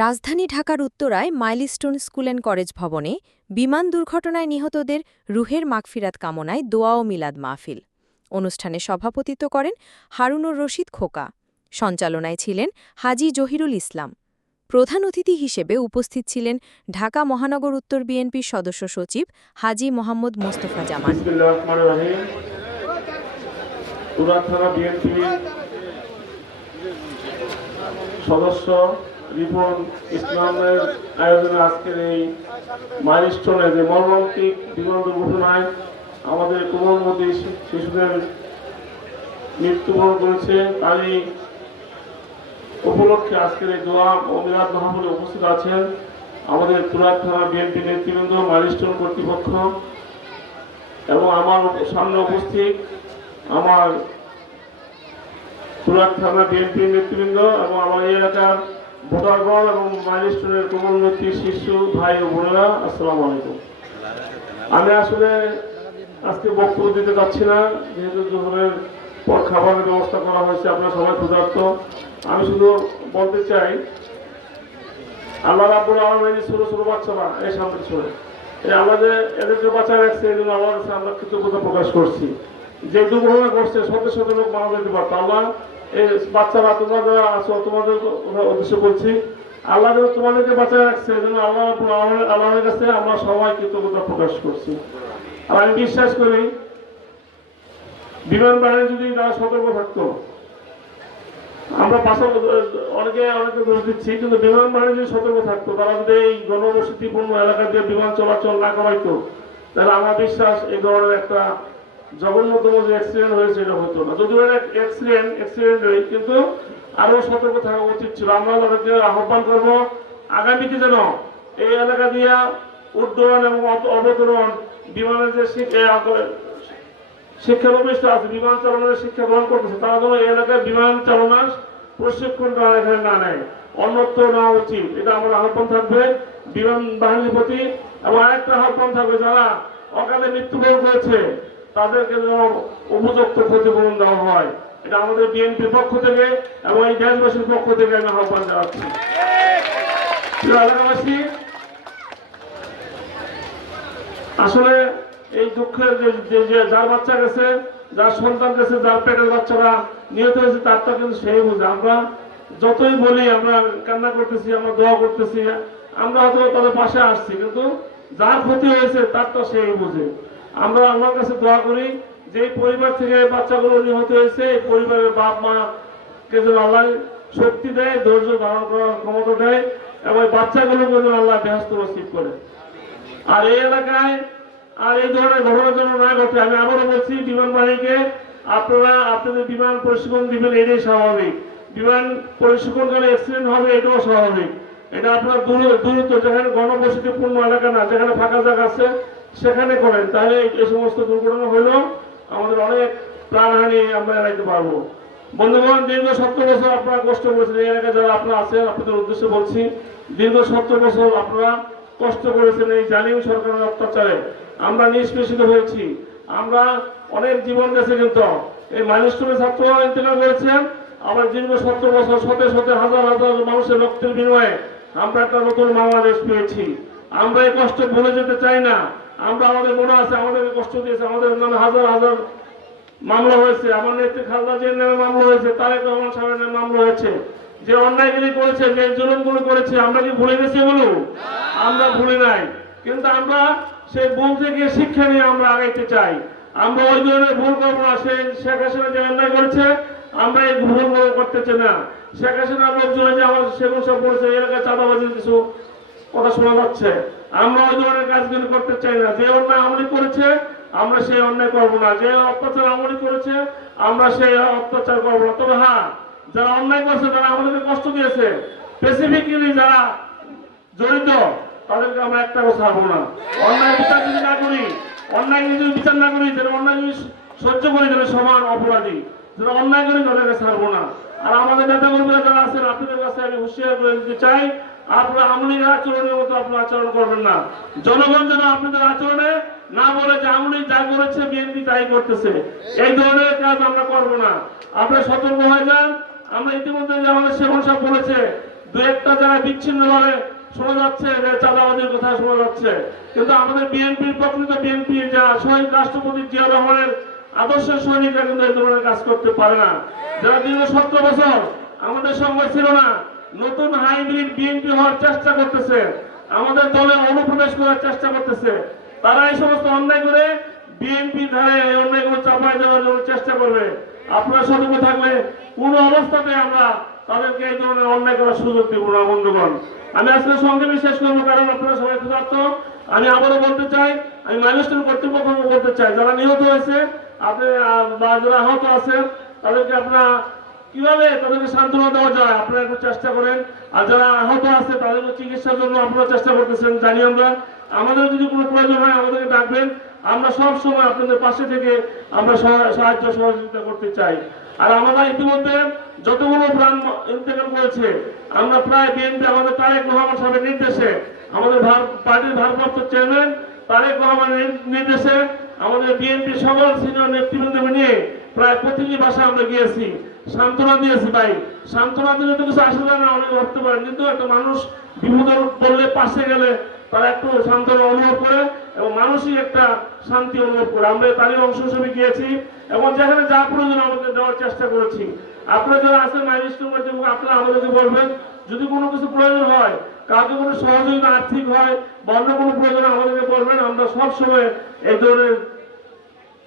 রাজধানী ঢাকার উত্তরায় মাইলস্টোন স্কুল অ্যান্ড কলেজ ভবনে বিমান দুর্ঘটনায় নিহতদের রুহের মাগফিরাত কামনায় দোয়া ও মিলাদ মাহফিল। অনুষ্ঠানে সভাপতিত্ব করেন হারুনুর রশিদ খোকা। সঞ্চালনায় ছিলেন হাজি জহিরুল ইসলাম। প্রধান অতিথি হিসেবে উপস্থিত ছিলেন ঢাকা মহানগর উত্তর বিএনপির সদস্য সচিব হাজি মোহাম্মদ মোস্তফা জামান। সদস্য রিপন ইসলামের আয়োজনে আজকের এই মাইলস্টোনে যে মর্মান্তিক বিমান দুর্ঘটনায় আমাদের কোমলমতি শিশুদের মৃত্যুবরণ করেছে। তারই উপলক্ষে আজকের এই দোয়া ও মিলাদ মাহমুদে উপস্থিত আছেন আমাদের তুরাগ থানা বিএনপি নেতৃবৃন্দ, মাইলস্টোন কর্তৃপক্ষ এবং আমার সামনে উপস্থিত আমার সুরাট থানা বিএনপি নেতৃবৃন্দ এবং আমার এই এলাকার ভোটারগণ এবং মাইলস্টোনের কোমলমতি শিশু, ভাই ও বোনেরা, আসসালামু আলাইকুম। আমি আসলে আজকে বক্তব্য দিতে যাচ্ছি না, যেহেতু দুপুরের পর খাবারের ব্যবস্থা করা হয়েছে, আপনার সবাই ক্ষুধার্ত। আমি শুধু বলতে চাই, আল্লাহ রাব্বুল আলামিন ছোট ছোট বাচ্চারা, এই সামনে ছোট এই আমাদের এদেরকে বাঁচায় রাখছে, এই জন্য আল্লাহর কাছে আমরা কৃতজ্ঞতা প্রকাশ করছি। যে দুর্ঘটনা ঘটছে, শত শত লোক মারা যেতে পারতো। আল্লাহ বাচ্চারা তোমরা যারা আছো তোমাদের উদ্দেশ্য করছি আল্লাহ যেন তোমাদেরকে বাঁচায় রাখছে জন্য আল্লাহ আল্লাহর কাছে আমরা সবাই কৃতজ্ঞতা প্রকাশ করছি। আর আমি বিশ্বাস করি, বিমান বাহিনী যদি তারা সতর্ক থাকতো, আমরা পাশে অনেকে অনেকে দোষ দিচ্ছি, কিন্তু বিমান বাহিনী যদি সতর্ক থাকতো, তারা যদি এই জনবসতিপূর্ণ এলাকা দিয়ে বিমান চলাচল না করাইতো, তাহলে আমার বিশ্বাস এই ধরনের একটা জঘন্যতম যে অ্যাক্সিডেন্ট হয়েছে, এটা হতো না। যদিও অ্যাক্সিডেন্ট অ্যাক্সিডেন্ট কিন্তু আরও সতর্ক থাকা উচিত ছিল। আমরা তাদেরকে আহ্বান করব, আগামীতে যেন এই এলাকা দিয়া উড্ডয়ন এবং অবতরণ, বিমানের যে শিক্ষা শিক্ষানবিষ্ট আছে, বিমান চালনার শিক্ষা গ্রহণ করতেছে, তারা যেন এই এলাকায় বিমান চালনার প্রশিক্ষণ তারা এখানে না নেয়। অন্যত্র নেওয়া উচিত। এটা আমার আহ্বান থাকবে বিমান বাহিনীর প্রতি। এবং আরেকটা আহ্বান থাকবে, যারা অকালে মৃত্যুবরণ করেছে তাদেরকে যেন উপযুক্ত ক্ষতিপূরণ দেওয়া হয়। এটা আমাদের বিএনপির পক্ষ থেকে এবং এই দেশবাসীর পক্ষ থেকে আমি আহ্বান জানাচ্ছি। এলাকাবাসী, আসলে এই দুঃখের যে যার বাচ্চা গেছে, যার সন্তান গেছে, যার পেটের বাচ্চারা নিহত হয়েছে তারটা কিন্তু সেই বুঝে। আমরা যতই বলি, আমরা কান্না করতেছি, আমরা দোয়া করতেছি, আমরা হয়তো তাদের পাশে আসছি, কিন্তু যার ক্ষতি হয়েছে তারটা সেই বুঝে। আমরা আমার কাছে দোয়া করি যে পরিবার থেকে বাচ্চাগুলো নিহত হয়েছে, এই পরিবারের বাপ মা কে যেন আল্লাহ শক্তি দেয়, ধৈর্য ধারণ করার ক্ষমতা দেয় এবং এই বাচ্চাগুলোকে যেন আল্লাহ ব্যস্ত নসিব করে। আর এই এলাকায় আর এই ধরনের ঘটনা যেন না ঘটে, আমি আবারও বলছি, বিমান বাহিনীকে আপনারা, আপনাদের বিমান প্রশিক্ষণ দিবেন, এটাই স্বাভাবিক। বিমান প্রশিক্ষণ করে অ্যাক্সিডেন্ট হবে, এটাও স্বাভাবিক। এটা আপনার দূর, দূরত্ব, যেখানে গণবসতিপূর্ণ এলাকা না, যেখানে ফাঁকা জায়গা আছে সেখানে করেন। তাহলে এই- সমস্ত দুর্ঘটনা হলেও আমাদের অনেক প্রাণহানি আমরা এড়াইতে পারব। বন্ধুগণ, দীর্ঘ সত্তর বছর আপনারা কষ্ট করেছেন। এই এলাকায় যারা আপনারা আছেন, আপনাদের উদ্দেশ্যে বলছি, দীর্ঘ সত্তর বছর আপনারা কষ্ট করেছেন এই জালিম সরকারের অত্যাচারে। আমরা নিষ্পেষিত হয়েছি। আমরা অনেক জীবন গেছে কিন্তু। এই মাইলস্টোনের ছাত্র ইন্তেকাল করেছেন। আবার দীর্ঘ সত্তর বছর শতে শতে হাজার হাজার মানুষের রক্তের বিনিময়ে আমরা একটা নতুন বাংলাদেশ পেয়েছি। আমরা এই কষ্ট ভুলে যেতে চাই না। আমরা আমাদের মনে আছে, আমাদেরকে কষ্ট দিয়েছে, আমাদের নামে হাজার হাজার মামলা হয়েছে। আমার নেত্রী খালদা জিয়ার নামে মামলা হয়েছে, তারেক রহমান সাহেবের নামে মামলা হয়েছে। যে অন্যায়গুলি করেছে, যে জুলুমগুলো করেছে, আমরা কি ভুলে গেছি এগুলো? আমরা ভুলে নাই। কিন্তু আমরা সেই ভুল থেকে শিক্ষা নিয়ে আমরা আগাইতে চাই। আমরা ওই ধরনের ভুল করব না সে শেখ হাসিনা যে অন্যায় করেছে, আমরা এই ভুল করতে চাই না। শেখ হাসিনার লোকজন যে আমার সেগুলো সব করেছে এলাকায় চাঁদাবাজির কিছু কথা শোনা যাচ্ছে। আমরা ওই ধরনের কাজগুলো করতে চাই না। যে অন্যায় আমলি করেছে, আমরা সেই অন্যায় করব না। যে অত্যাচার আমলি করেছে, আমরা সেই অত্যাচার করব না। তবে হ্যাঁ যারা অন্যায় করছে, তারা আমাদেরকে কষ্ট দিয়েছে। স্পেসিফিক্যালি যারা জড়িত, তাদেরকে আমরা একটা কথা ছাড়বো না। অন্যায় বিচার যদি না করি, অন্যায় যদি বিচার না করি, তাহলে অন্যায় যদি সহ্য করি, তাহলে সমান অপরাধী। যারা অন্যায় করি, তাদেরকে ছাড়বো না। আর আমাদের নেতা কর্মীরা যারা আছেন, আপনাদের কাছে আমি হুঁশিয়ার করে দিতে চাই আপনারা আমলির আচরণের মতো আপনারা আচরণ করবেন না। জনগণ যেন আপনাদের আচরণে না বলে যে আমলি যা করেছে, বিএনপি তাই করতেছে। এই ধরনের কাজ আমরা করব না। আপনারা সতর্ক হয়ে যান। আমরা ইতিমধ্যে যে আমাদের সেবন সাহেব বলেছে, দু একটা জায়গায় বিচ্ছিন্নভাবে শোনা যাচ্ছে যে চাঁদাবাজির কথা শোনা যাচ্ছে। কিন্তু আমাদের বিএনপির প্রকৃত বিএনপি যা শহীদ রাষ্ট্রপতি জিয়া রহমানের আদর্শের সৈনিকরা কিন্তু এই ধরনের কাজ করতে পারে না। যারা দীর্ঘ সত্তর বছর আমাদের সঙ্গে ছিল না নতুন হাইব্রিড বিএনপি হওয়ার চেষ্টা করতেছে। আমাদের দলে অনুপ্রবেশ করার চেষ্টা করতেছে। তারা এই সমস্ত অন্যায় করে বিএনপি ধারে এই অন্যায়গুলো চাপাই দেওয়ার জন্য চেষ্টা করবে। আপনারা সতর্ক থাকলে কোনো অবস্থাতে আমরা তাদেরকে এই ধরনের অন্যায় করার সুযোগ দিব না, বন্ধুগণ। আমি আজকে সংক্ষেপে শেষ করব, কারণ আপনারা সবাই ক্ষুধার্ত আমি আবারও বলতে চাই, আমি মাইলস্টোন কর্তৃপক্ষকে বলতে চাই, যারা নিহত হয়েছে, আপনি বা যারা আহত আছেন, তাদেরকে আপনারা কীভাবে তাদেরকে সান্ত্বনা দেওয়া যায়, আপনারা একটু চেষ্টা করেন। আর যারা আহত আছে তাদের চিকিৎসার জন্য আপনারা চেষ্টা করতেছেন, জানি আমরা। আমাদের যদি কোনো প্রয়োজন হয়, আমাদেরকে ডাকবেন। আমরা সব সময় আপনাদের পাশে থেকে আমরা সাহায্য সহযোগিতা করতে চাই। আর আমরা ইতিমধ্যে যতগুলো প্রাণ ইন্তেকাল করেছে, আমরা প্রায় বিএনপি আমাদের তারেক রহমান সাহেবের নির্দেশে, আমাদের পার্টির ভারপ্রাপ্ত চেয়ারম্যান তারেক রহমানের নির্দেশে আমাদের বিএনপি সকল সিনিয়র নেতৃবৃন্দ নিয়ে প্রায় প্রতিটি বাসায় আমরা গিয়েছি। সান্ত্বনা দিয়েছি ভাই। সান্ত্বনা দিলে তো কিছু আসে যায় না, অনেক ভাবতে পারেন। কিন্তু একটা মানুষ বিপদ পড়লে পাশে গেলে তারা একটু সান্ত্বনা অনুভব করে এবং মানসিক একটা শান্তি অনুভব করে। আমরা তারই অংশ হিসেবে গিয়েছি এবং যেখানে যা প্রয়োজন আমাদের দেওয়ার চেষ্টা করেছি। আপনারা যারা আছেন মাইলস্টোন আপনারা আমাদেরকে বলবেন, যদি কোনো কিছু প্রয়োজন হয়, কাউকে কোনো সহযোগিতা আর্থিক হয় বা অন্য কোনো প্রয়োজন আমাদেরকে বলবেন। আমরা সব সময় এই ধরনের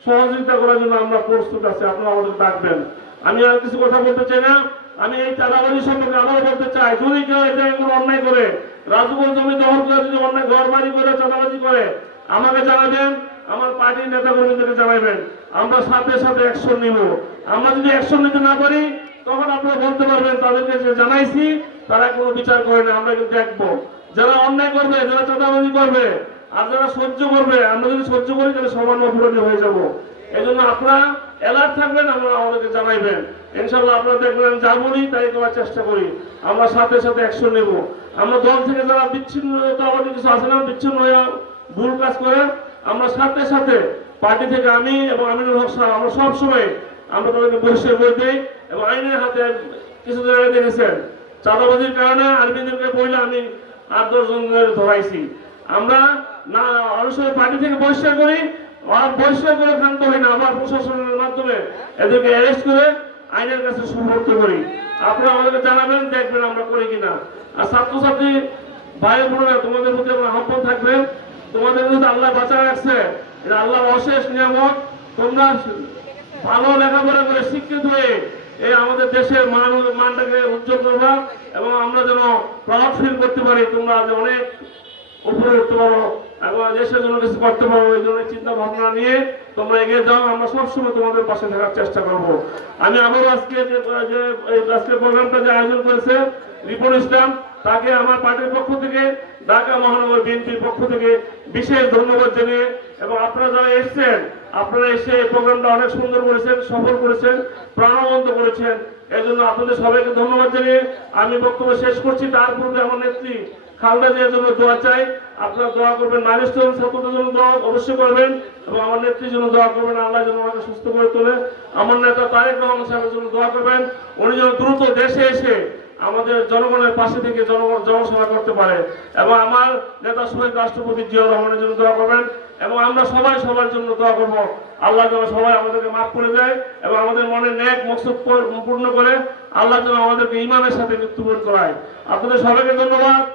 সহযোগিতা করার জন্য আমরা প্রস্তুত আছি। আপনারা আমাদের ডাকবেন। আমি আর কিছু কথা বলতে চাই না। আমি এই চাঁদাবাজি সম্পর্কে আবারও বলতে চাই, যদি কেউ জায়গায় কোনো অন্যায় করে রাজুগঞ্জ জমি দখল করে, যদি অন্যায় ঘর বাড়ি করে, চাঁদাবাজি করে, আমাকে জানাবেন, আমার পার্টির নেতা কর্মীদেরকে জানাবেন। আমরা সাথে সাথে অ্যাকশন নিব। আমরা যদি অ্যাকশন নিতে না পারি, তখন আপনারা বলতে পারবেন, তাদেরকে যে জানাইছি, তারা কোনো বিচার করে না, আমরা কিন্তু দেখব। যারা অন্যায় করবে, যারা চাঁদাবাজি করবে আর যারা সহ্য করবে, আমরা যদি সহ্য করি, তাহলে সমান অপরাধী হয়ে যাব। এই জন্য আপনারা অ্যালার্ট থাকবেন, আমরা আমাদেরকে জানাইবেন। ইনশাল্লাহ আপনারা দেখবেন যা বলি, তাই করার চেষ্টা করি। আমরা সাথে সাথে অ্যাকশন নেব। আমরা দল থেকে যারা বিচ্ছিন্নতাবাদী কিছু আছে না, বিচ্ছিন্ন হয়ে ভুল কাজ করে, আমরা সাথে সাথে পার্টি থেকে আমি এবং আমিনুল হক সাহেব, আমরা সব সময় আমরা তাদেরকে বহিষ্কার করে দিই এবং আইনের হাতে কিছু জায়গায় দেখেছেন, চাঁদাবাজির কারণে আর্মিদেরকে বললে আমি আট দশ জনের ধরাইছি। আমরা না অনুসারে পার্টি থেকে বহিষ্কার করি বহিষ্কার করে ক্ষান্ত হই না, আবার প্রশাসনের মাধ্যমে এদেরকে অ্যারেস্ট করে আইনের কাছে সুপর্দ করি। আপনারা আমাদেরকে জানাবেন, দেখবেন আমরা করি কিনা। আর ছাত্রছাত্রী ভাই বোনেরা, তোমাদের প্রতি আমার আহ্বান থাকবে, তোমাদের কিন্তু আল্লাহ বাঁচা রাখছে। এটা আল্লাহ অশেষ নিয়ামত। তোমরা ভালো লেখাপড়া করে শিক্ষিত হয়ে এই আমাদের দেশের মান, মানটাকে উজ্জ্বল করবা এবং আমরা যেন প্রাউড ফিল করতে পারি। তোমরা যে অনেক উপরে উঠতে পারো এবং দেশের জন্য কিছু করতে পারো এই ধরনের চিন্তা ভাবনা নিয়ে তোমরা এগিয়ে যাও, আমরা সবসময় তোমাদের পাশে থাকার চেষ্টা করব। আমি আবারও আজকে যে আজকের প্রোগ্রামটা যে আয়োজন করেছে, রিপন ইসলাম, তাকে আমার পার্টির পক্ষ থেকে, ঢাকা মহানগর বিএনপির পক্ষ থেকে বিশেষ ধন্যবাদ জানিয়ে, এবং আপনারা যারা এসেছেন, আপনারা এসে এই প্রোগ্রামটা অনেক সুন্দর করেছেন, সফল করেছেন, প্রাণবন্ত করেছেন। এই জন্য আপনাদের সবাইকে ধন্যবাদ জানিয়ে আমি বক্তব্য শেষ করছি। তার পূর্বে আমার নেত্রী খালদা জিয়ার জন্য দোয়া চাই, আপনারা দোয়া করবেন মাইলস্টোন ছাত্রদের জন্য দোয়া অবশ্যই করবেন এবং আমার নেত্রীর জন্য দোয়া করবেন, আল্লাহ যেন ওনাকে সুস্থ করে তোলে। আমার নেতা তারেক রহমান সাহেবের জন্য দোয়া করবেন, উনি যেন দ্রুত দেশে এসে আমাদের জনগণের পাশে থেকে জনগণ জনসেবা করতে পারে। এবং আমার নেতা শহীদ রাষ্ট্রপতি জিয়া রহমানের জন্য দোয়া করবেন, এবং আমরা সবাই সবার জন্য দোয়া করব। আল্লাহ যেন সবাই আমাদেরকে মাফ করে দেয় এবং আমাদের মনে ন্যাক মকসুদ পূর- পূর্ণ করে, আল্লাহ যেন আমাদেরকে ইমানের সাথে মৃত্যুবরণ করায়। আপনাদের সবাইকে ধন্যবাদ।